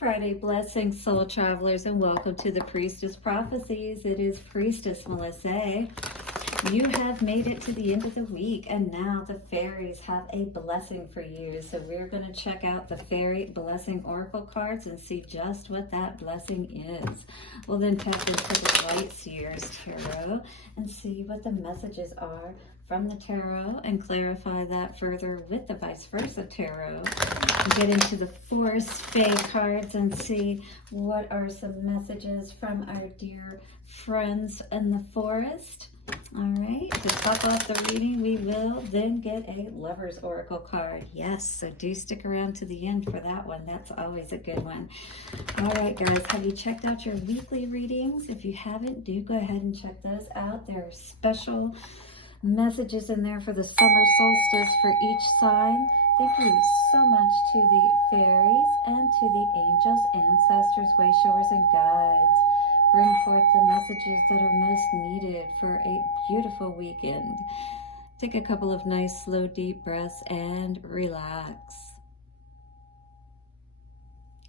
FriYay Blessings, soul travelers, and welcome to the Priestess Prophecies. It is Priestess Melissae. You have made it to the end of the week, and now the fairies have a blessing for you. So we're going to check out the Faery Blessing Oracle cards and see just what that blessing is. We'll then tap into the White Seers Tarot and see what the messages are from the tarot and clarify that further with the vice versa tarot. Get into the Forest Fae cards and see what are some messages from our dear friends in the forest. All right, to top off the reading, we will then get a Lover's Oracle card. Yes, so do stick around to the end for that one. That's always a good one. All right, guys, have you checked out your weekly readings? If you haven't, do go ahead and check those out. There are special messages in there for the summer solstice for each sign. Thank you so much to the fairies and to the angels, ancestors, way showers, and guides. Bring forth the messages that are most needed for a beautiful weekend. Take a couple of nice, slow, deep breaths and relax.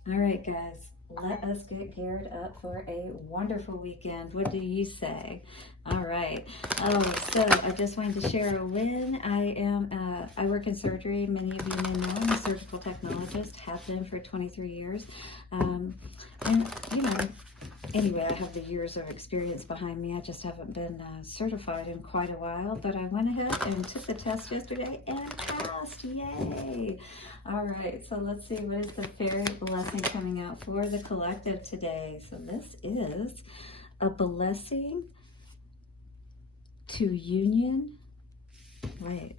All right, guys. Let us get geared up for a wonderful weekend. What do you say? All right. Oh, so I just wanted to share a win. I work in surgery. Many of you may know I'm a surgical technologist, have been for 23 years. And, you know, anyway, I have the years of experience behind me. I just haven't been certified in quite a while, but I went ahead and took the test yesterday and passed. Yay! All right, so let's see, what is the fairy blessing coming out for the collective today? So this is a blessing to union. Wait.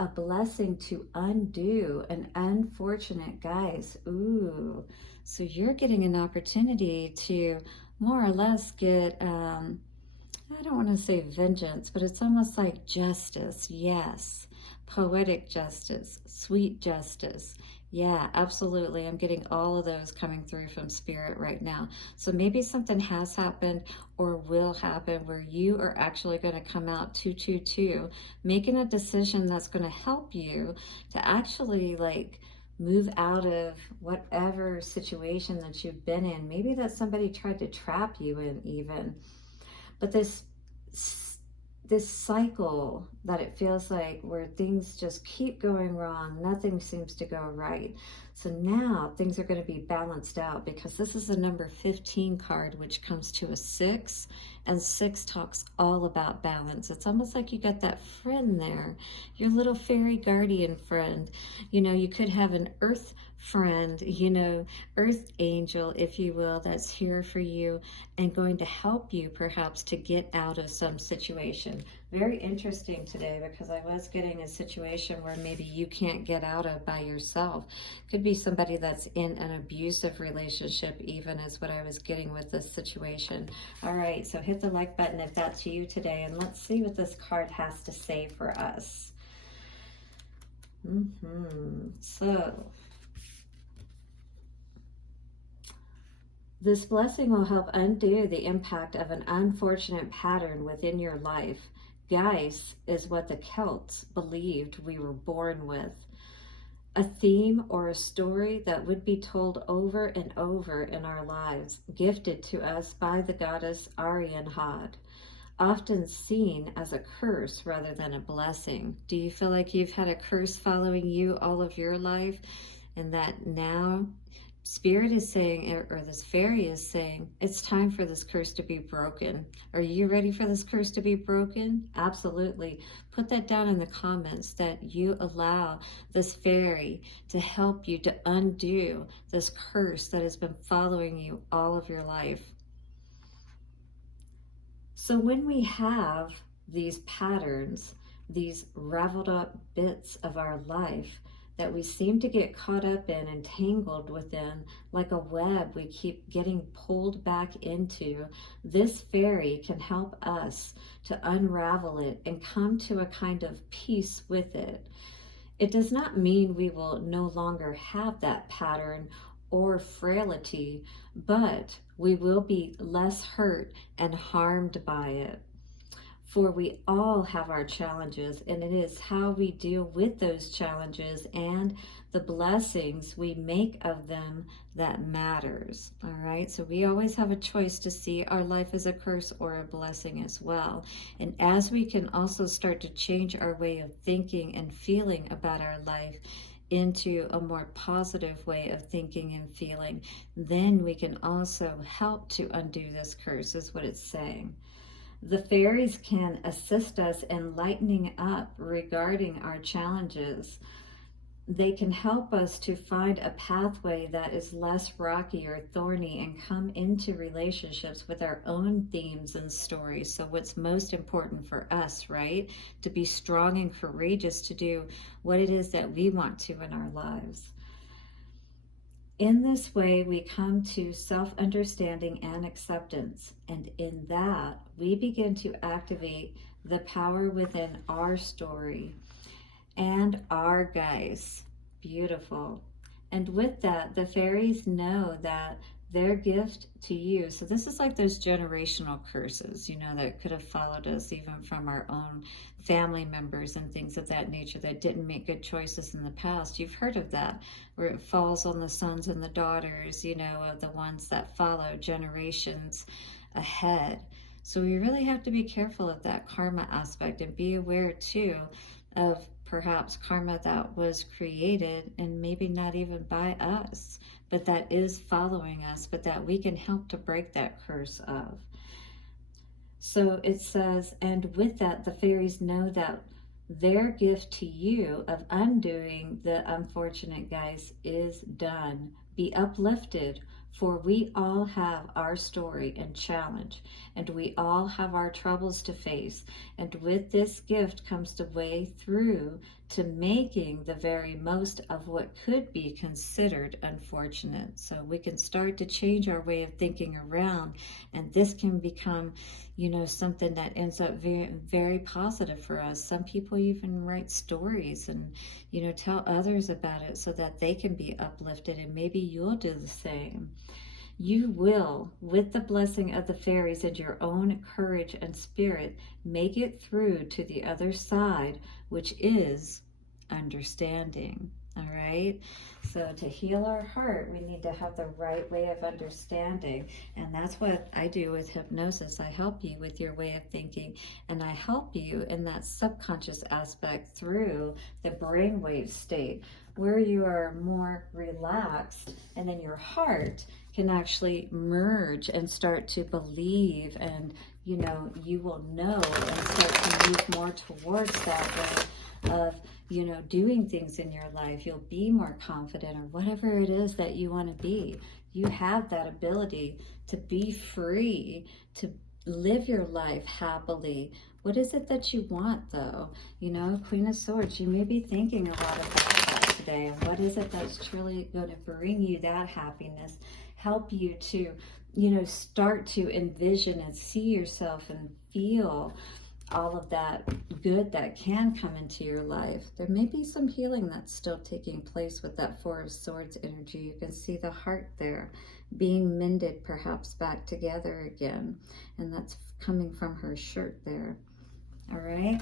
A blessing to undo an unfortunate Geis. Ooh, so you're getting an opportunity to more or less get, I don't want to say vengeance, but it's almost like justice. Yes, poetic justice, sweet justice. Yeah, absolutely. I'm getting all of those coming through from Spirit right now. So maybe something has happened or will happen where you are actually going to come out 222, making a decision that's going to help you to actually like move out of whatever situation that you've been in. Maybe that somebody tried to trap you in even. But this cycle that it feels like where things just keep going wrong, nothing seems to go right. So now things are going to be balanced out because this is the number 15 card, which comes to a 6, and 6 talks all about balance. It's almost like you got that friend there, your little fairy guardian friend. You know, you could have an earth friend, you know, earth angel, if you will, that's here for you and going to help you perhaps to get out of some situation. Very interesting today because I was getting a situation where maybe you can't get out of by yourself. Could be somebody that's in an abusive relationship even is what I was getting with this situation. All right, so hit the like button if that's you today, and let's see what this card has to say for us. So this blessing will help undo the impact of an unfortunate pattern within your life. Geis is what the Celts believed we were born with. A theme or a story that would be told over and over in our lives, gifted to us by the goddess Arianhad, often seen as a curse rather than a blessing. Do you feel like you've had a curse following you all of your life, and that now Spirit is saying, or this fairy is saying, it's time for this curse to be broken? Are you ready for this curse to be broken? Absolutely. Put that down in the comments that you allow this fairy to help you to undo this curse that has been following you all of your life. So when we have these patterns, these raveled up bits of our life that we seem to get caught up in and tangled within, like a web we keep getting pulled back into, this fairy can help us to unravel it and come to a kind of peace with it. It does not mean we will no longer have that pattern or frailty, but we will be less hurt and harmed by it. For we all have our challenges, and it is how we deal with those challenges and the blessings we make of them that matters. All right, so we always have a choice to see our life as a curse or a blessing as well. And as we can also start to change our way of thinking and feeling about our life into a more positive way of thinking and feeling, then we can also help to undo this curse, is what it's saying. The fairies can assist us in lightening up regarding our challenges. They can help us to find a pathway that is less rocky or thorny and come into relationships with our own themes and stories. So what's most important for us, right? To be strong and courageous to do what it is that we want to in our lives. In this way, we come to self-understanding and acceptance. And in that, we begin to activate the power within our story and our Geis. Beautiful. And with that, the fairies know that their gift to you, so this is like those generational curses, you know, that could have followed us even from our own family members and things of that nature that didn't make good choices in the past. You've heard of that, where it falls on the sons and the daughters, you know, of the ones that follow generations ahead. So we really have to be careful of that karma aspect and be aware too of perhaps karma that was created and maybe not even by us, but that is following us, but that we can help to break that curse of. So it says, and with that, the fairies know that their gift to you of undoing the unfortunate Geis is done. Be uplifted, for we all have our story and challenge, and we all have our troubles to face. And with this gift comes the way through to making the very most of what could be considered unfortunate. So we can start to change our way of thinking around, and this can become, you know, something that ends up very, very positive for us. Some people even write stories and, you know, tell others about it so that they can be uplifted, and maybe you'll do the same. You will, with the blessing of the fairies and your own courage and spirit, make it through to the other side, which is understanding. All right, so to heal our heart, we need to have the right way of understanding, and that's what I do with hypnosis. I help you with your way of thinking, and I help you in that subconscious aspect through the brainwave state, where you are more relaxed, and then your heart can actually merge and start to believe, and you know, you will know and start to move more towards that way of, you know, doing things in your life. You'll be more confident, or whatever it is that you want to be. You have that ability to be free, to live your life happily. What is it that you want, though? You know, Queen of Swords, you may be thinking a lot about that today. And what is it that's truly going to bring you that happiness? Help you to, you know, start to envision and see yourself and feel all of that good that can come into your life. There may be some healing that's still taking place with that Four of Swords energy. You can see the heart there being mended, perhaps back together again. And that's coming from her shirt there. All right.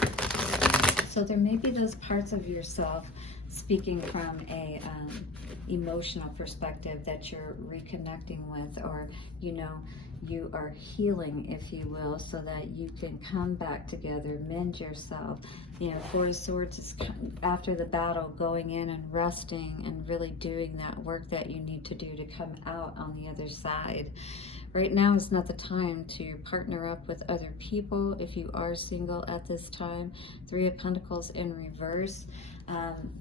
So there may be those parts of yourself, speaking from a emotional perspective, that you're reconnecting with, or, you know, you are healing, if you will, so that you can come back together, mend yourself. You know, Four of Swords is after the battle, going in and resting and really doing that work that you need to do to come out on the other side. Right now is not the time to partner up with other people if you are single at this time. Three of Pentacles in reverse.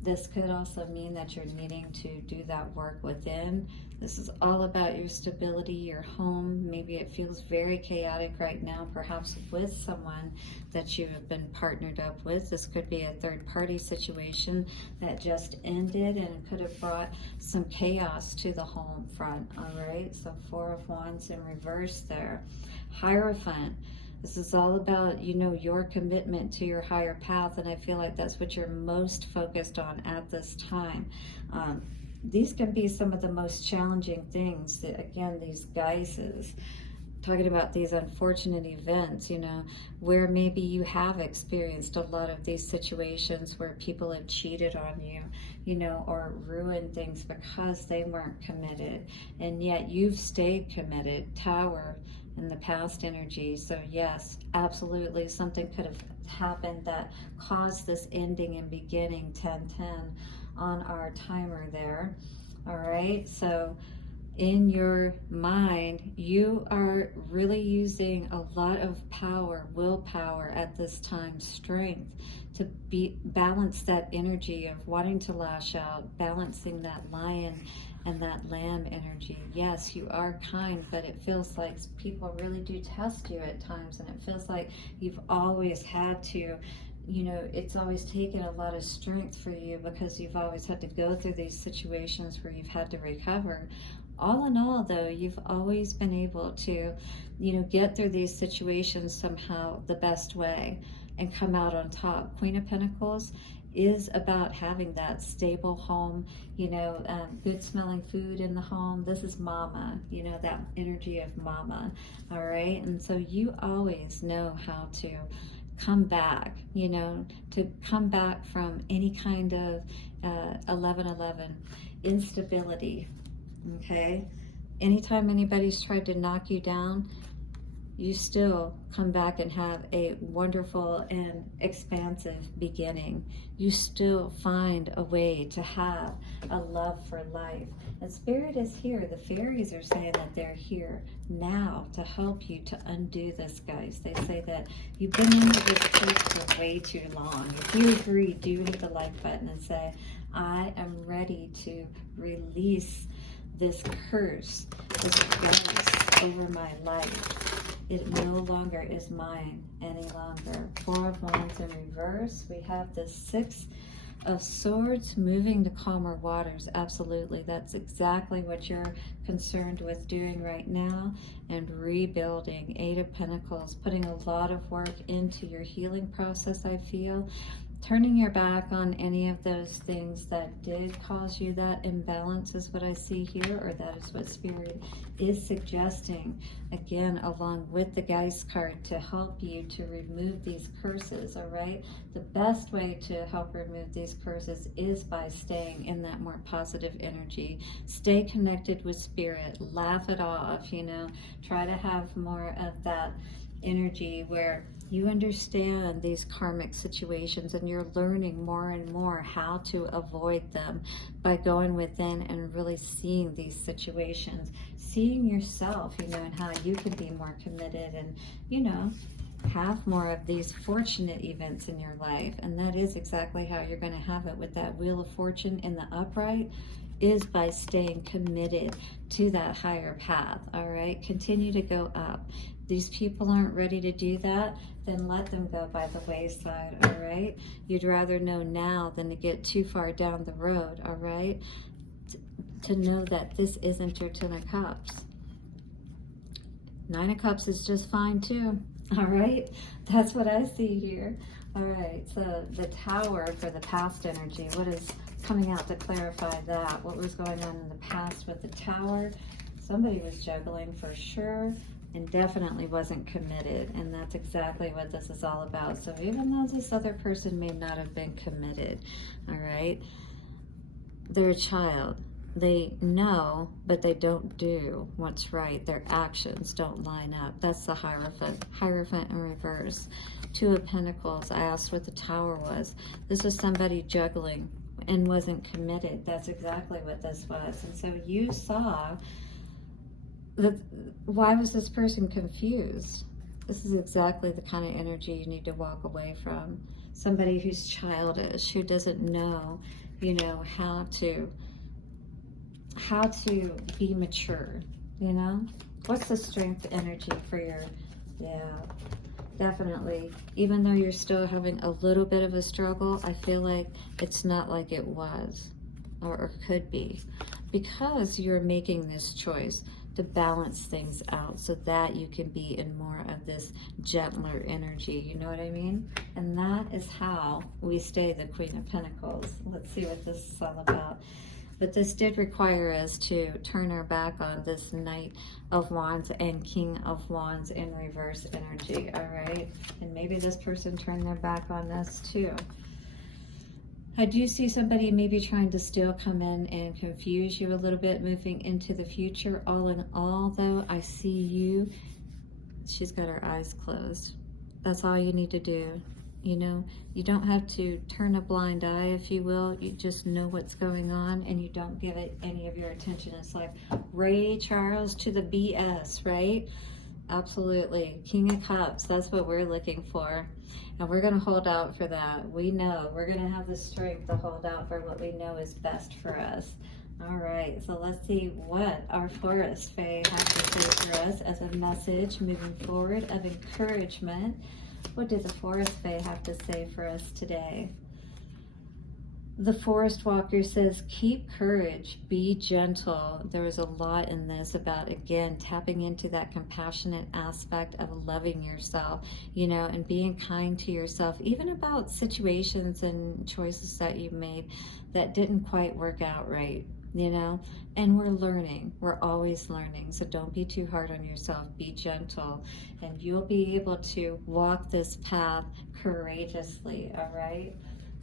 This could also mean that you're needing to do that work within. This is all about your stability, your home. Maybe it feels very chaotic right now, perhaps with someone that you have been partnered up with. This could be a third-party situation that just ended and could have brought some chaos to the home front. All right, so Four of Wands in reverse there. Hierophant. This is all about, you know, your commitment to your higher path, and I feel like that's what you're most focused on at this time. These can be some of the most challenging things that, again, these Geises, talking about these unfortunate events, you know, where maybe you have experienced a lot of these situations where people have cheated on you, you know, or ruined things because they weren't committed, and yet you've stayed committed. Tower in the past energy. So yes, absolutely, something could have happened that caused this ending and beginning. 1010 on our timer there. All right, so in your mind, you are really using a lot of power, willpower at this time, strength, to balance that energy of wanting to lash out, balancing that lion and that lamb energy. Yes, you are kind, but it feels like people really do test you at times, and it feels like you've always had to, you know, it's always taken a lot of strength for you because you've always had to go through these situations where you've had to recover. All in all, though, you've always been able to, you know, get through these situations somehow the best way and come out on top. Queen of Pentacles is about having that stable home, you know, good smelling food in the home. This is mama, you know, that energy of mama. All right. And so you always know how to come back, you know, to come back from any kind of 1111 instability. Okay, anytime anybody's tried to knock you down, you still come back and have a wonderful and expansive beginning. You still find a way to have a love for life. And Spirit is here. The fairies are saying that they're here now to help you to undo this, guys. They say that you've been into this church for way too long. If you agree, do hit the like button and say, I am ready to release this curse, this Geis over my life. It no longer is mine any longer. 4 of Wands in reverse. We have the 6 of Swords, moving to calmer waters. Absolutely. That's exactly what you're concerned with doing right now, and rebuilding. 8 of Pentacles, putting a lot of work into your healing process, I feel. Turning your back on any of those things that did cause you that imbalance is what I see here, or that is what Spirit is suggesting, again, along with the Geis card, to help you to remove these curses, all right? The best way to help remove these curses is by staying in that more positive energy. Stay connected with Spirit, laugh it off, you know, try to have more of that energy where you understand these karmic situations and you're learning more and more how to avoid them by going within and really seeing these situations, seeing yourself, you know, and how you can be more committed and, you know, have more of these fortunate events in your life. And that is exactly how you're going to have it with that Wheel of Fortune in the upright, is by staying committed to that higher path. All right, continue to go up. These people aren't ready to do that, then let them go by the wayside. All right, you'd rather know now than to get too far down the road. All right, to know that this isn't your 10 of Cups. 9 of Cups is just fine too. All right, that's what I see here. All right, so the Tower for the past energy, what is coming out to clarify that? What was going on in the past with the Tower? Somebody was juggling for sure and definitely wasn't committed, and that's exactly what this is all about. So even though this other person may not have been committed, all right, they're a child. They know, but they don't do what's right. Their actions don't line up. That's the Hierophant. Hierophant in reverse. 2 of Pentacles. I asked what the Tower was. This was somebody juggling and wasn't committed. That's exactly what this was. And so you saw that. Why was this person confused? This is exactly the kind of energy you need to walk away from. Somebody who's childish, who doesn't know, you know, how to be mature, you know? What's the strength energy for your, yeah, definitely. Even though you're still having a little bit of a struggle, I feel like it's not like it was or could be, because you're making this choice to balance things out so that you can be in more of this gentler energy, you know what I mean? And that is how we stay the Queen of Pentacles. Let's see what this is all about. But this did require us to turn our back on this Knight of Wands and King of Wands in reverse energy, all right? And maybe this person turned their back on this too. I do see somebody maybe trying to still come in and confuse you a little bit moving into the future. All in all, though, I see you. She's got her eyes closed. That's all you need to do. You know, you don't have to turn a blind eye, if you will. You just know what's going on and you don't give it any of your attention. It's like Ray Charles to the BS, right? Absolutely. King of Cups, that's what we're looking for. And we're going to hold out for that. We know we're going to have the strength to hold out for what we know is best for us. All right, so let's see what our Forest Fae has to say for us as a message moving forward of encouragement. What does the Forest Fae have to say for us today? The Forest Walker says, keep courage, be gentle. There is a lot in this about, again, tapping into that compassionate aspect of loving yourself, you know, and being kind to yourself, even about situations and choices that you made that didn't quite work out right, you know, and we're learning. We're always learning. So don't be too hard on yourself. Be gentle, and you'll be able to walk this path courageously, all right?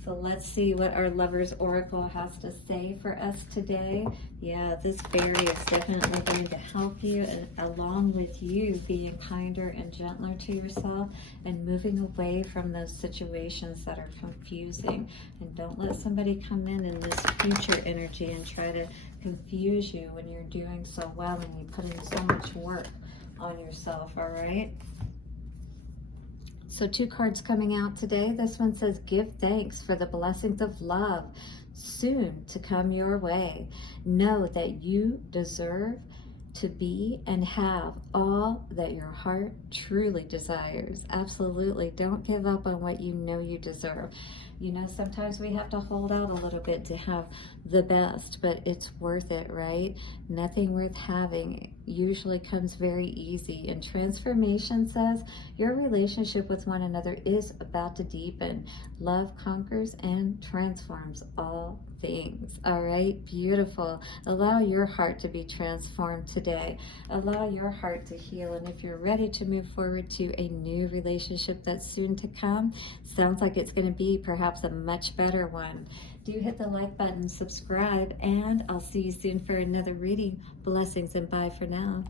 So let's see what our Lover's Oracle has to say for us today. Yeah, this fairy is definitely going to help you, and along with you being kinder and gentler to yourself and moving away from those situations that are confusing. And don't let somebody come in this future energy and try to confuse you when you're doing so well and you put in so much work on yourself, all right? So 2 cards coming out today. This one says, give thanks for the blessings of love soon to come your way. Know that you deserve to be and have all that your heart truly desires. Absolutely. Don't give up on what you know you deserve. You know, sometimes we have to hold out a little bit to have the best, but it's worth it, right? Nothing worth having usually comes very easy. And transformation says your relationship with one another is about to deepen. Love conquers and transforms all things. All right, beautiful. Allow your heart to be transformed today. Allow your heart to heal. And if you're ready to move forward to a new relationship that's soon to come, sounds like it's going to be perhaps a much better one. Do hit the like button, subscribe, and I'll see you soon for another reading. Blessings and bye for now.